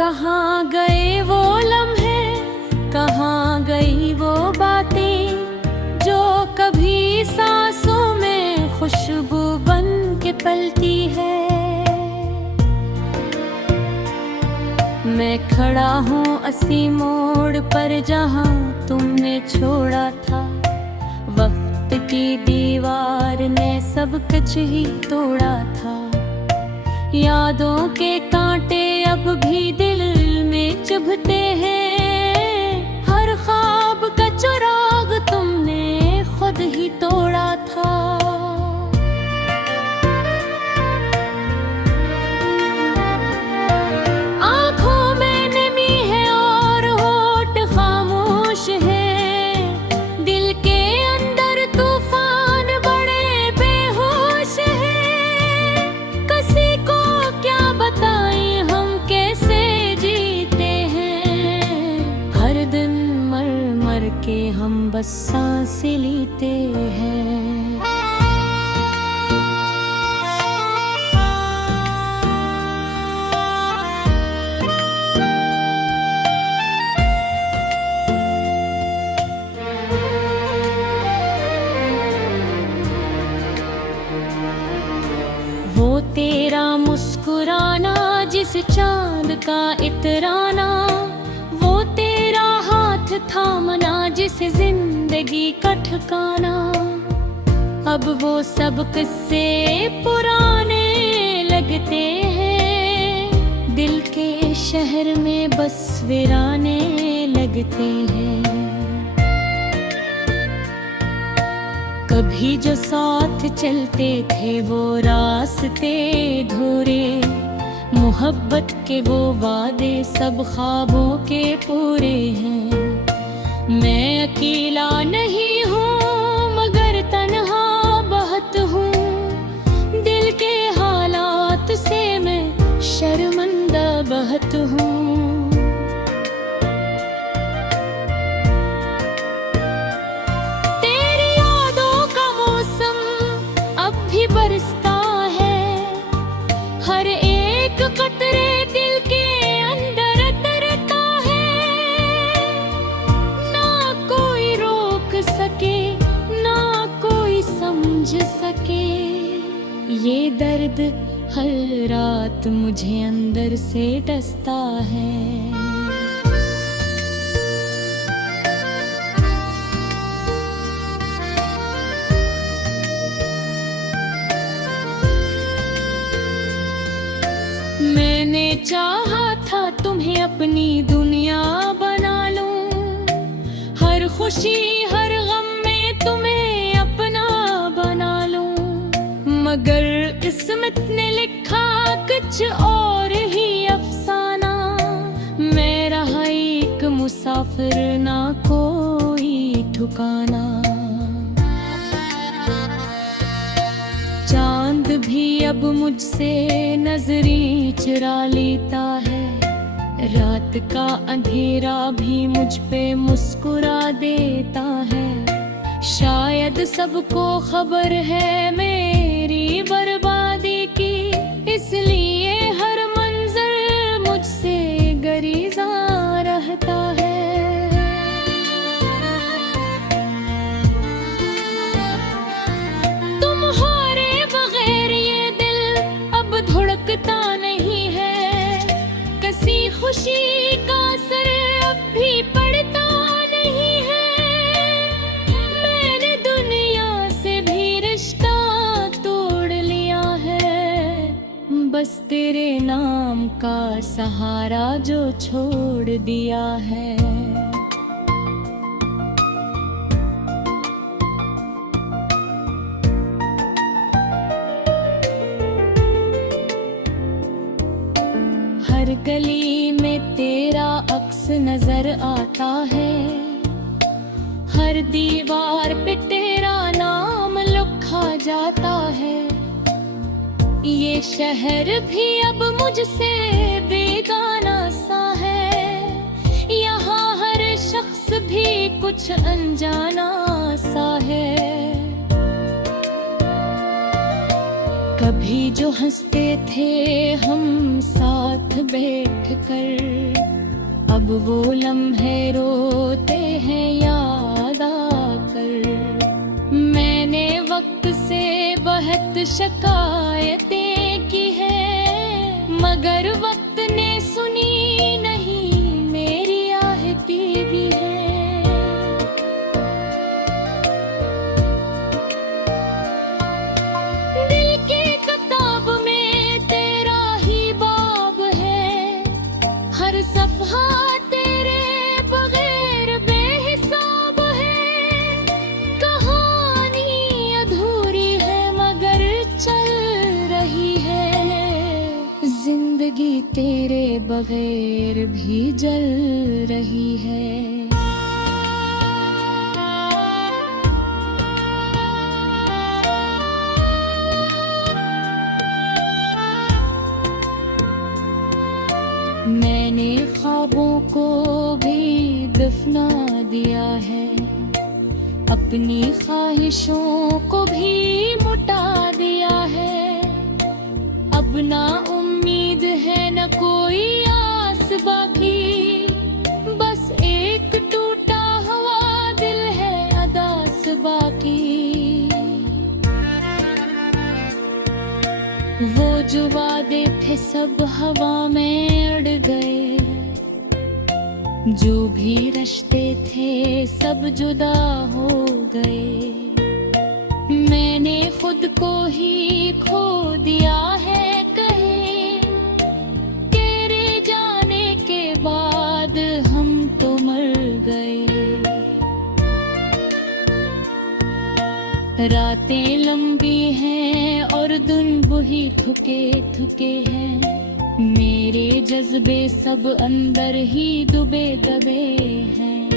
कहाँ गए वो लम्हे, कहाँ गई वो बातें जो कभी सांसों में खुशबू बन के पलती है। मैं खड़ा हूँ असी मोड़ पर जहाँ तुमने छोड़ा था। वक्त की दीवार ने सब कुछ ही तोड़ा था। यादों के कांटे अब भी दिल में चुभते हैं। हर ख्वाब का चिराग तुमने खुद ही तोड़ा था। आंखों में नमी है और होठ खामोश है। दिल के अंदर तूफान बड़े बेहोश है। किसी को क्या बताएं हम कैसे जीते हैं। हर दिन मर मर के हम बस सांसें लेते हैं। वो तेरा मुस्कुराना जिस चांद का इतराना, वो तेरा हाथ थामना जिस जिंदगी का ठिकाना। अब वो सब किस्से पुराने लगते हैं। दिल के शहर में बस वीराने लगते हैं। कभी जो साथ चलते थे वो रास्ते धूरे। मोहब्बत के वो वादे सब ख्वाबों के पूरे हैं। मैं अकेला नहीं हूँ मगर तन्हा बहुत हूँ। दिल के हालात से मैं शर्मिंदा बहुत हूँ। बरसता है हर एक कतरे दिल के अंदर तरता है। ना कोई रोक सके ना कोई समझ सके। ये दर्द हर रात मुझे अंदर से डसता है। मैंने चाहा था तुम्हें अपनी दुनिया बना लूं। हर खुशी हर गम में तुम्हें अपना बना लूं। मगर किस्मत ने लिखा कुछ और ही अफसाना। मैं रहा एक मुसाफिर ना कोई ठिकाना। चांद भी अब मुझसे नजरें चुरा लेता है। रात का अंधेरा भी मुझ पे मुस्कुरा देता है। शायद सबको खबर है मेरी बर्बादी की, इसलिए हर मंजर मुझसे गरेजा रहता है। धड़कता नहीं है किसी खुशी का असर अब भी पड़ता नहीं है। मैंने दुनिया से भी रिश्ता तोड़ लिया है। बस तेरे नाम का सहारा जो छोड़ दिया है। हर गली में तेरा अक्स नजर आता है। हर दीवार पे तेरा नाम लिखा जाता है। ये शहर भी अब मुझसे बेगाना सा है। यहाँ हर शख्स भी कुछ अनजाना सा है। कभी जो हंसते थे हम साथ बैठकर, अब वो लम्हे रोते हैं याद आकर। मैंने वक्त से बहुत शिकायतें की हैं, मगर वक्त ने सुनी नहीं, मेरी आहती भी है। दिल की किताब में तेरा ही बाब है, हर सफ़हा तेरे बगैर बेहिसाब है। कहानी अधूरी है मगर चल रही है, जिंदगी तेरे बगैर भी जल रही है। मैंने ख्वाबों को भी दफना दिया है, अपनी ख्वाहिशों को भी मुटा दिया है। अब ना उम्मीद है न कोई आस बाकी, बस एक टूटा हुआ दिल है अदास बाकी। वो जो वादे थे सब हवा में उड़ गए, जो भी रिश्ते थे सब जुदा हो गए। मैंने खुद को ही खो दिया है कहीं, तेरे जाने के बाद हम तो मर गए। रातें लंबी हैं और दिन वही थके थके हैं, मेरे जज्बे सब अंदर ही डूबे दबे हैं।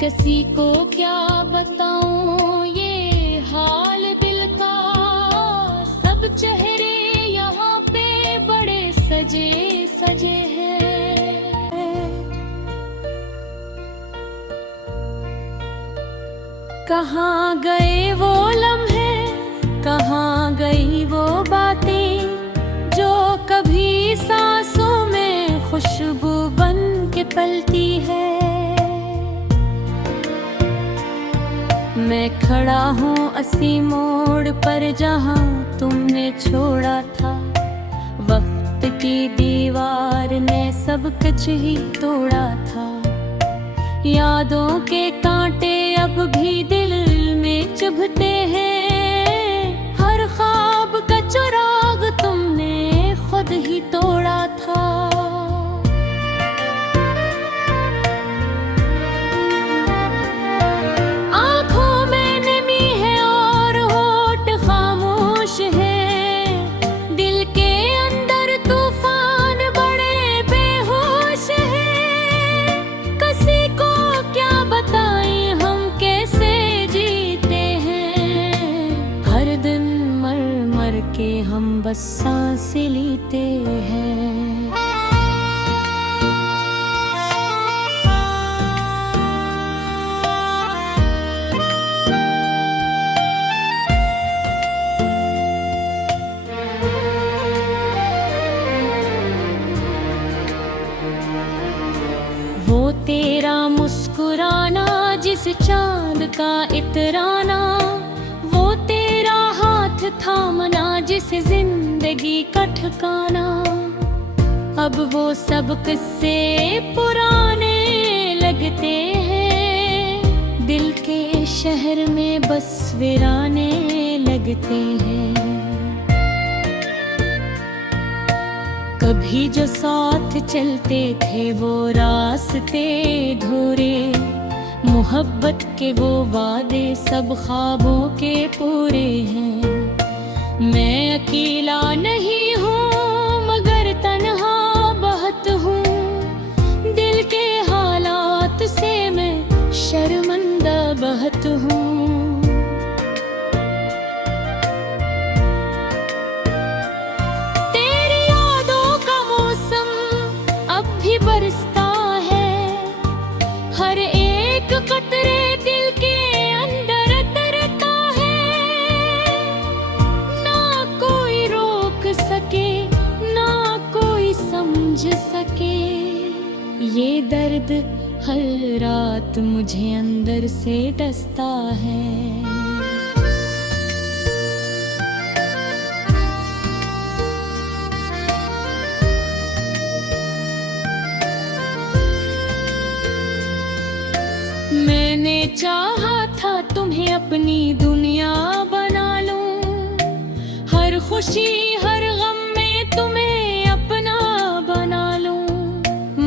किसी को क्या बताऊं ये हाल दिल का, सब चेहरे यहाँ पे बड़े सजे सजे हैं। कहाँ गए वो लम्हे, कहाँ गई वो बातें, जो कभी सांसों में खुशबू बन के पलती है। मैं खड़ा हूँ असी मोड़ पर जहाँ तुमने छोड़ा था, वक्त की दीवार ने सब कुछ ही तोड़ा था। यादों के कांटे अब भी दिल में चुभते हैं, हर ख्वाब का चिराग तुमने खुद ही तोड़ा था। आँखों में नमी है और होठ खामोश है, दिल के अंदर तूफान बड़े बेहोश है। किसी को क्या बताएं हम कैसे जीते हैं, हर दिन मर मर के हम बस सांसें लेते हैं। वो तेरा मुस्कुराना जिस चांद का इतराना, वो तेरा हाथ थामना जिस जिंदगी का ठिकाना। अब वो सब किस्से पुराने लगते हैं, दिल के शहर में बस वीराने लगते हैं। कभी जो साथ चलते थे वो रास्ते धूरे, मोहब्बत के वो वादे सब ख्वाबों के पूरे हैं। मैं अकेला नहीं हूँ मगर तन्हा बहुत हूँ, दिल के हालात से मैं शर्मिंदा बहुत हूँ। बरसता है, हर एक कतरे दिल के अंदर तरता है। ना कोई ये दर्द हर रात मुझे अंदर से डसता है। मैंने चाहा था तुम्हें अपनी दुनिया बना लूं, हर खुशी हर गम में तुम्हें अपना बना लूं,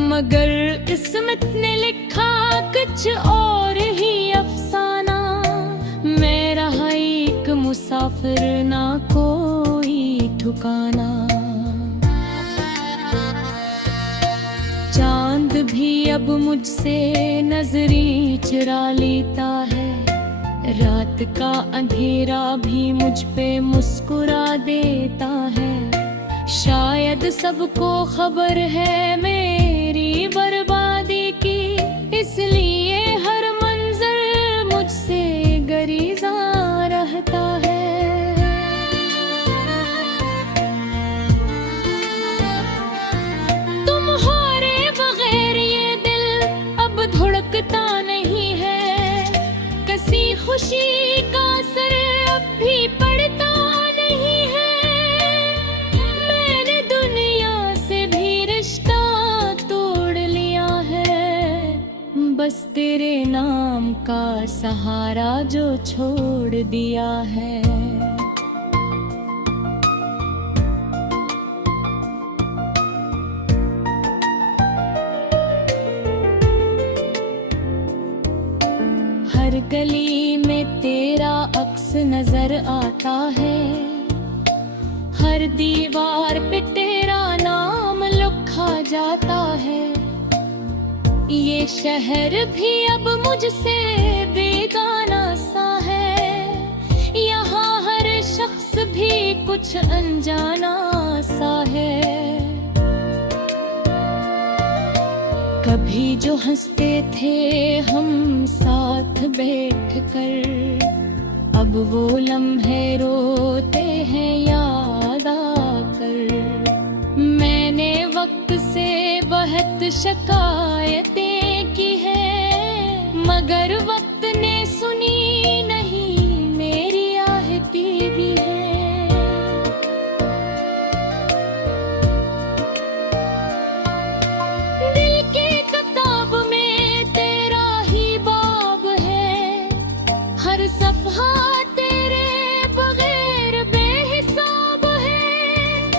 मगर किस्मत ने लिखा कुछ और ही अफसाना। मैं रहा एक मुसाफिर ना कोई ठिकाना। चांद भी अब मुझसे नजरें चुरा लेता है, रात का अंधेरा भी मुझ पे मुस्कुरा देता है। शायद सबको खबर है मेरी बर्बादी की, इसलिए हर मंजर मुझसे गरेजा रहता है। तुम्हारे बगैर ये दिल अब धड़कता नहीं है, किसी खुशी का असर अब भी पड़ता नहीं है। मैंने दुनिया से भी रिश्ता तोड़ लिया है, बस तेरे नाम का सहारा जो छोड़ दिया है। हर गली में तेरा अक्स नजर आता है, हर दीवार पे तेरा नाम लिखा जाता है। ये शहर भी अब मुझसे बेगाना सा है, यहाँ हर शख्स भी कुछ अनजाना सा है। कभी जो हंसते थे हम साथ बैठकर, अब वो लम्हे रोते हैं याद आकर। मैंने वक्त से बहुत शिकायतें की हैं, मगर वक्त ने सुनी नहीं मेरी आहती भी है। सफ़हा तेरे बगैर बेहिसाब है,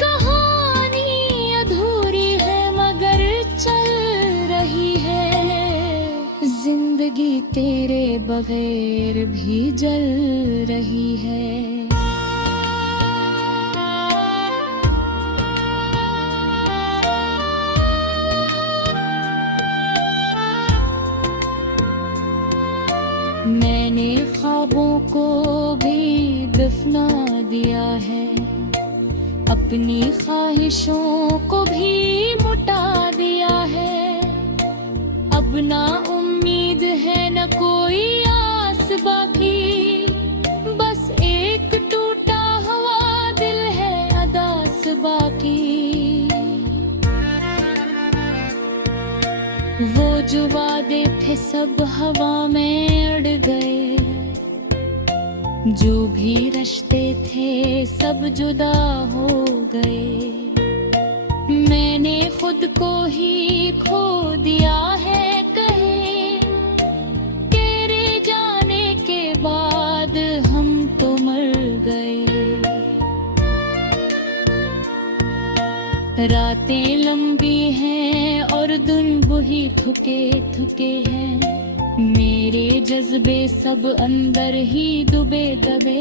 कहानी अधूरी है मगर चल रही है। जिंदगी तेरे बगैर भी जल रही है। मैंने ख्वाबों को भी दफना दिया है, अपनी ख्वाहिशों को भी मुटा दिया है। अब ना उम्मीद है न कोई आस बाकी, बस एक टूटा हुआ दिल है अदास बाकी। वो जो वादे थे सब हवा में उड़ गए, जो भी रिश्ते थे सब जुदा हो गए। मैंने खुद को ही खो दिया है कहीं, तेरे जाने के बाद हम तो मर गए। रातें लंबी हैं और दिन वही थके थके हैं, मेरे जज्बे सब अंदर ही डूबे दबे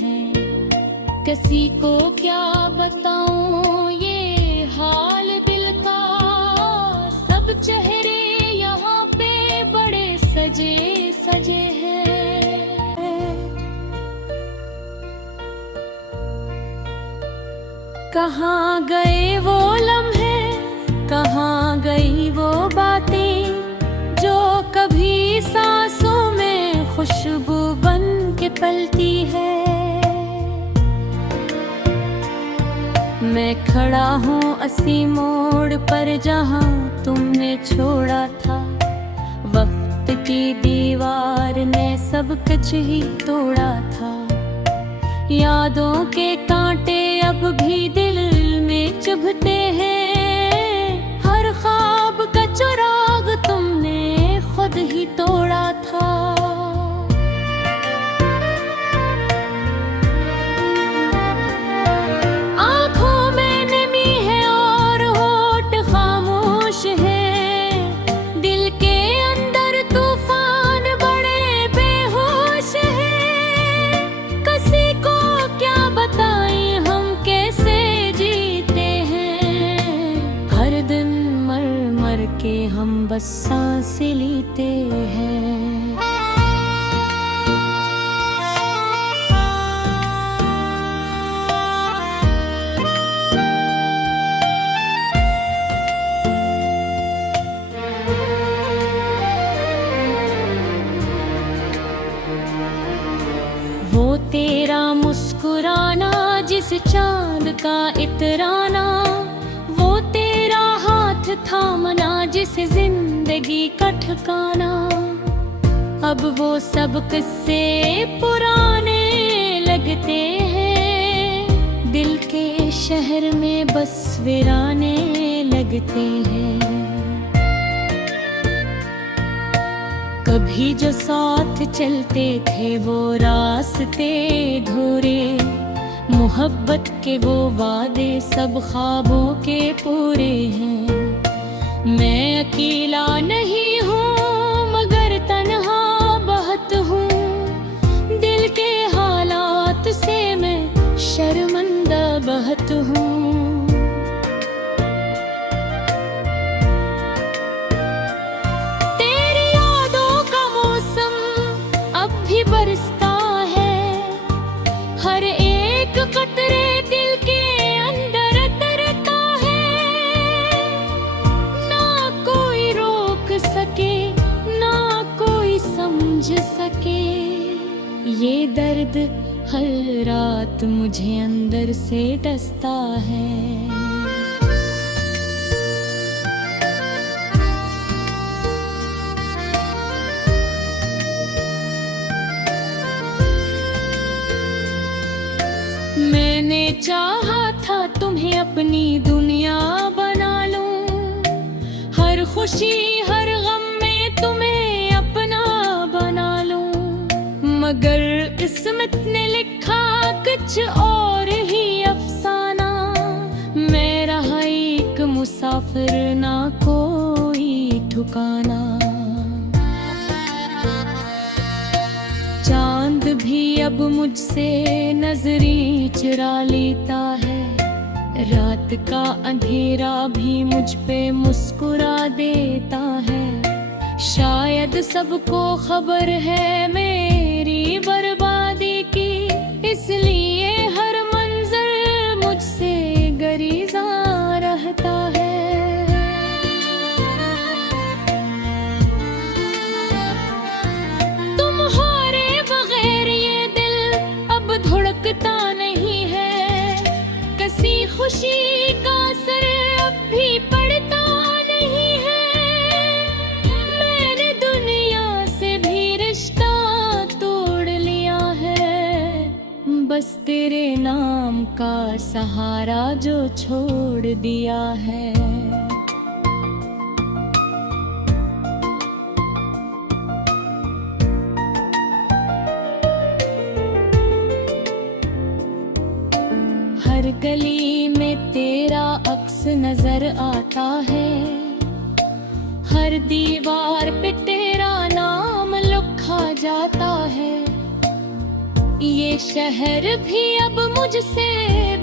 हैं। किसी को क्या बताऊं ये हाल दिल का, सब चेहरे यहाँ पे बड़े सजे सजे हैं। कहाँ गए वो लम्हे, कहाँ गई वो बातें, जो कभी सांसों में खुशबू बन के पलती है। मैं खड़ा हूँ असी मोड़ पर जहाँ तुमने छोड़ा था। वक्त की दीवार ने सब कुछ ही तोड़ा था। यादों के कांटे अब भी दिल में चुभते हैं। हर ख्वाब का चिराग तुमने खुद ही तोड़ा था। आंखों में नमी है और होठ खामोश है। दिल के अंदर तूफान बड़े बेहोश है। किसी को क्या बताएं हम कैसे जीते हैं। हर दिन मर मर के हम बस सांसें लेते हैं। वो तेरा मुस्कुराना जिस चांद का इतराना, वो तेरा हाथ थामना जिस जिंदगी का ठिकाना। अब वो सब किस्से पुराने लगते हैं। दिल के शहर में बस वीराने लगते हैं। कभी जो साथ चलते थे वो रास्ते धूरे। मोहब्बत के वो वादे सब ख्वाबों के पूरे हैं। मैं अकेला नहीं हूँ मगर तन्हा बहुत हूँ। दिल के हालात से मैं शर्मिंदा बहुत हूँ। बरसता है हर एक कतरे दिल के अंदर तरता है। ना कोई रोक सके ना कोई समझ सके। ये दर्द हर रात मुझे अंदर से डसता है। मैंने चाहा था तुम्हें अपनी दुनिया बना लूं। हर खुशी हर गम में तुम्हें अपना बना लूं। मगर किस्मत ने लिखा कुछ और ही अफसाना। मैं रहा एक मुसाफिर ना कोई ठिकाना। चांद भी अब मुझसे नजरें चुरा लेता है। रात का अंधेरा भी मुझ पे मुस्कुरा देता है। शायद सबको खबर है मेरी बर्बादी की, इसलिए हर मंजर मुझसे गरेजा रहता है। धड़कता नहीं है किसी खुशी का असर अब भी पड़ता नहीं है। मैंने दुनिया से भी रिश्ता तोड़ लिया है। बस तेरे नाम का सहारा जो छोड़ दिया है। हर गली में तेरा अक्स नजर आता है। हर दीवार पे तेरा नाम लिखा जाता है। ये शहर भी अब मुझसे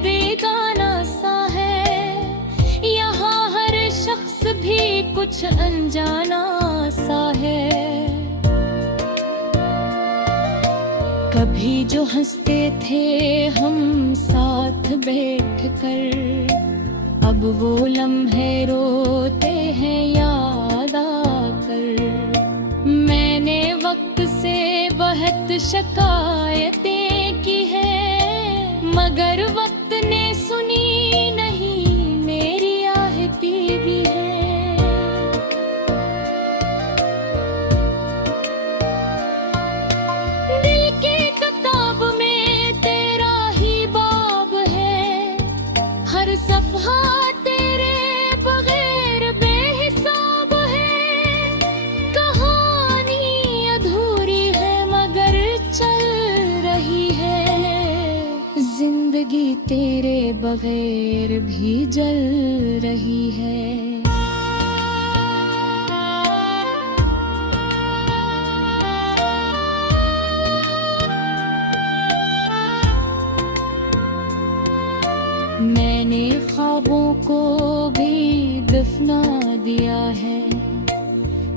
बेगाना सा है। यहाँ हर शख्स भी कुछ अनजाना सा है। कभी जो हंसते थे हम साथ बैठकर, अब वो लम्हे रोते हैं याद आकर। मैंने वक्त से बहुत शिकायतें की है, मगर वक्त ने सुनी सफहा तेरे बगैर बेहिसाब है। कहानी अधूरी है मगर चल रही है। जिंदगी तेरे बगैर भी जल रही है। मैंने ख्वाबों को भी दफना दिया है,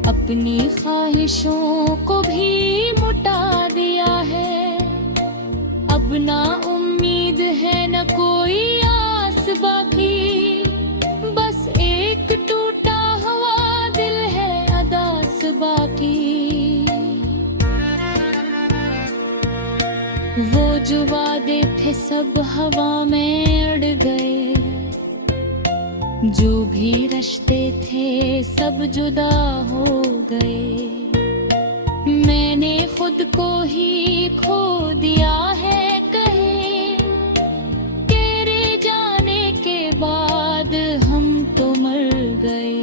अपनी ख्वाहिशों को भी मुटा दिया है। अब ना उम्मीद है न कोई आस बाकी, बस एक टूटा हुआ दिल है अदास बाकी। वो जो वादे थे सब हवा में अड़ गए, जो भी रिश्ते थे सब जुदा हो गए। मैंने खुद को ही खो दिया है कहे, तेरे जाने के बाद हम तो मर गए।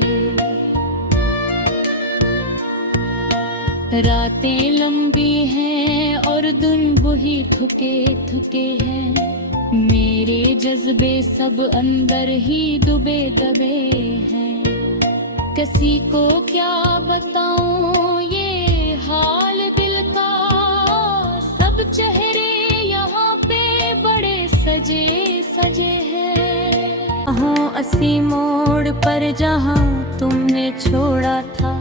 रातें लंबी हैं और दिन वही थके थके हैं। मेरे जज्बे सब अंदर ही डूबे दबे हैं। किसी को क्या बताऊं ये हाल दिल का, सब चेहरे यहाँ पे बड़े सजे सजे हैं। हाँ असी मोड़ पर जहाँ तुमने छोड़ा था,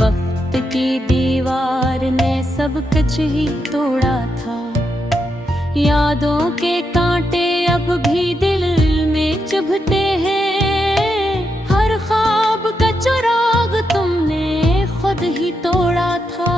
वक्त की दीवार ने सब कुछ ही तोड़ा था। यादों के कांटे अब भी दिल में चुभते हैं। हर ख्वाब का चिराग तुमने खुद ही तोड़ा था।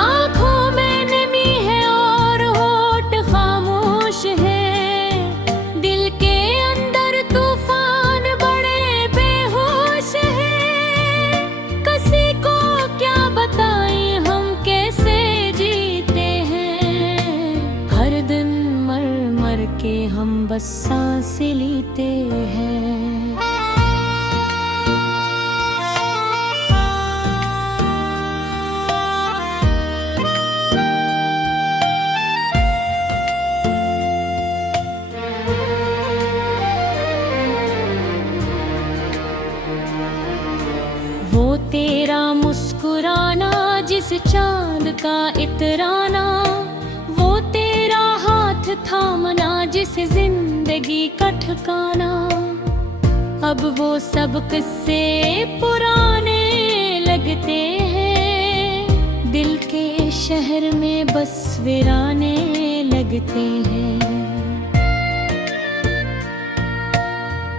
आँखों में नमी है और होठ खामोश है। दिल के अंदर तूफान बड़े बेहोश है। किसी को क्या बताएं हम कैसे जीते हैं। हर दिन मर मर के हम बस सांसें लेते हैं। वो तेरा मुस्कुराना जिस चांद का इतराना, वो तेरा हाथ थामना जिस जिंदगी का ठिकाना। अब वो सब किस्से पुराने लगते हैं। दिल के शहर में बस वीराने लगते हैं।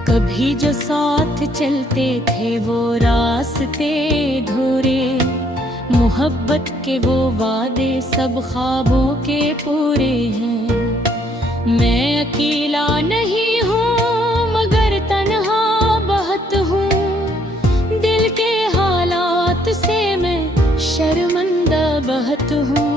कभी जो साथ चलते थे वो रास्ते धूरे, मोहब्बत के वो वादे सब ख्वाबों के पूरे हैं। मैं अकेला नहीं हूँ मगर तन्हा बहुत हूँ। दिल के हालात से मैं शर्मिंदा बहुत हूँ।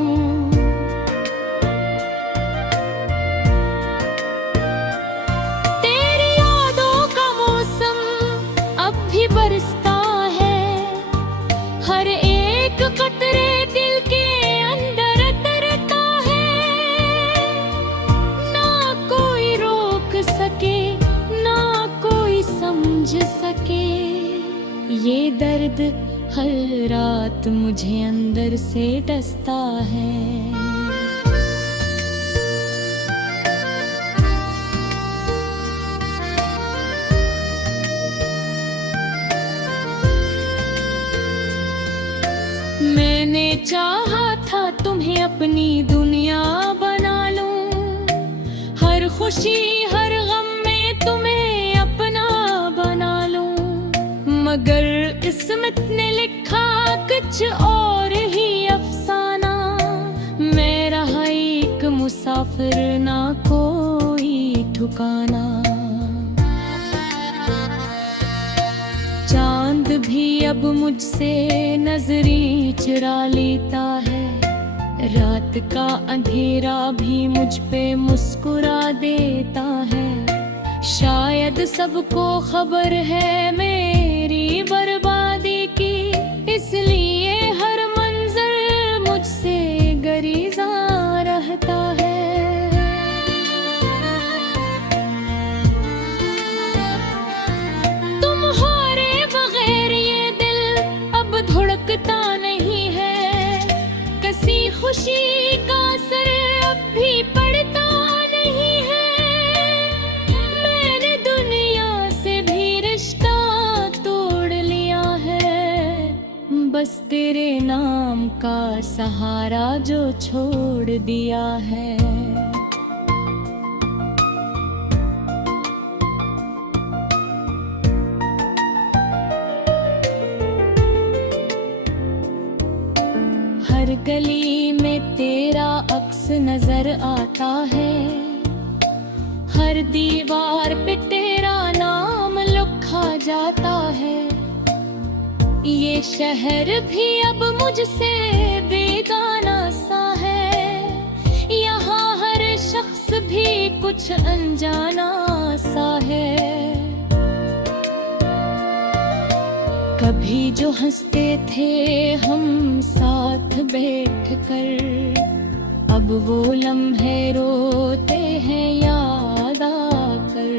बरसता है हर एक कतरे दिल के अंदर तरता है। ना कोई रोक सके ना कोई समझ सके। ये दर्द हर रात मुझे अंदर से डसता है। मैंने चाहा था तुम्हें अपनी दुनिया बना लूं। हर खुशी हर गम में तुम्हें अपना बना लूं। मगर किस्मत ने लिखा कुछ और ही अफसाना। मैं रहा एक मुसाफिर ना कोई ठिकाना। चांद भी अब मुझसे नजरें चुरा लेता है। रात का अंधेरा भी मुझ पे मुस्कुरा देता है। शायद सबको खबर है मेरी बर्बादी की, इसलिए हर मंजर मुझसे गरीजा रहता है। तुम्हारे बगैर ये दिल अब धड़कता नहीं है, किसी खुशी का असर अब भी पड़ता नहीं है। मैंने दुनिया से भी रिश्ता तोड़ लिया है, बस तेरे नाम का सहारा जो छोड़ दिया है। हर गली में तेरा अक्स नजर आता है, हर दीवार पे तेरा नाम लिखा जाता है। ये शहर भी अब मुझसे बेगाना सा है, यहाँ हर शख्स भी कुछ अनजाना सा है। कभी जो हंसते थे हम साथ बैठकर, अब वो लम्हे रोते हैं याद आकर।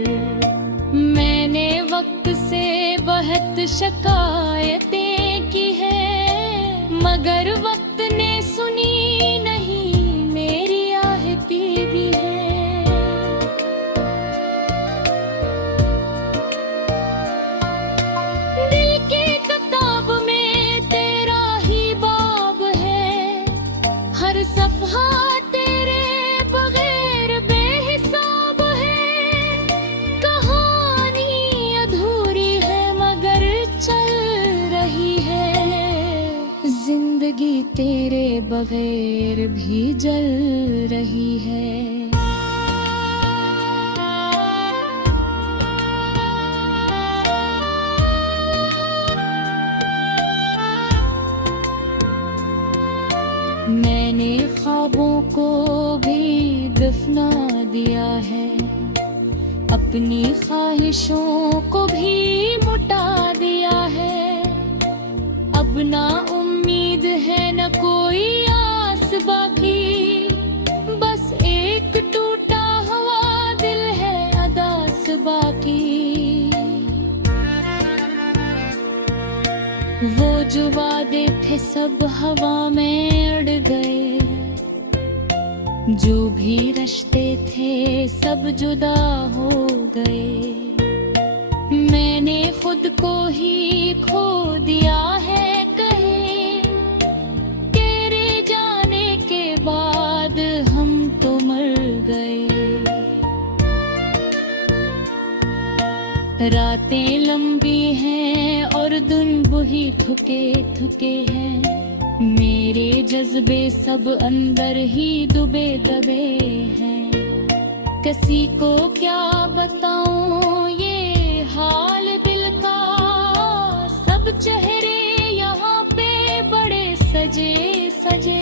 मैंने वक्त से बहुत शिकायतें की हैं, मगर वक्त ने सुनी नहीं मेरी आहती भी है। दिल के किताब में तेरा ही बाब है, हर सफ़हा तेरे बगैर बेहिसाब है। कहानी अधूरी है मगर चल रही है, जिंदगी तेरे बगैर भी जल रही है। मैंने ख्वाबों को भी दफना दिया है, अपनी ख्वाहिशों को भी मुटा दिया है। अब ना उम्मीद है न कोई आस बाकी, बस एक टूटा हुआ दिल है अदास बाकी। वो जो वादे थे सब हवा में उड़ गए, जो भी रिश्ते थे सब जुदा हो गए। मैंने खुद को ही खो दिया है कहीं, तेरे जाने के बाद हम तो मर गए। रातें लंबी हैं और दिन बुही थके थके हैं, मेरे जज्बे सब अंदर ही डूबे दबे हैं। किसी को क्या बताऊं ये हाल दिल का, सब चेहरे यहाँ पे बड़े सजे सजे